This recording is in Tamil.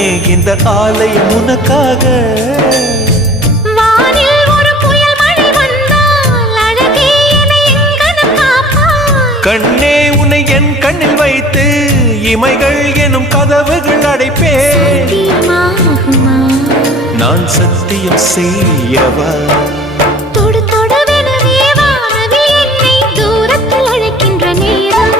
கண்ணே இந்த ஆலயம் உனக்காக. வானில் ஒரு புயல் மழை வந்தால் அழகே என்னை எங்கனம் காப்பாய். கண்ணே உன்னை என் கண்ணில் வைத்து இமைகள் எனும் கதவுகள் அடைப்பேன். சத்தியமாகுமா? நான் சத்தியம் செய்யவா? தொடு தொடுவெனவே வானவில் என்னை தூரத்தில் அழைக்கின்ற நேரம்.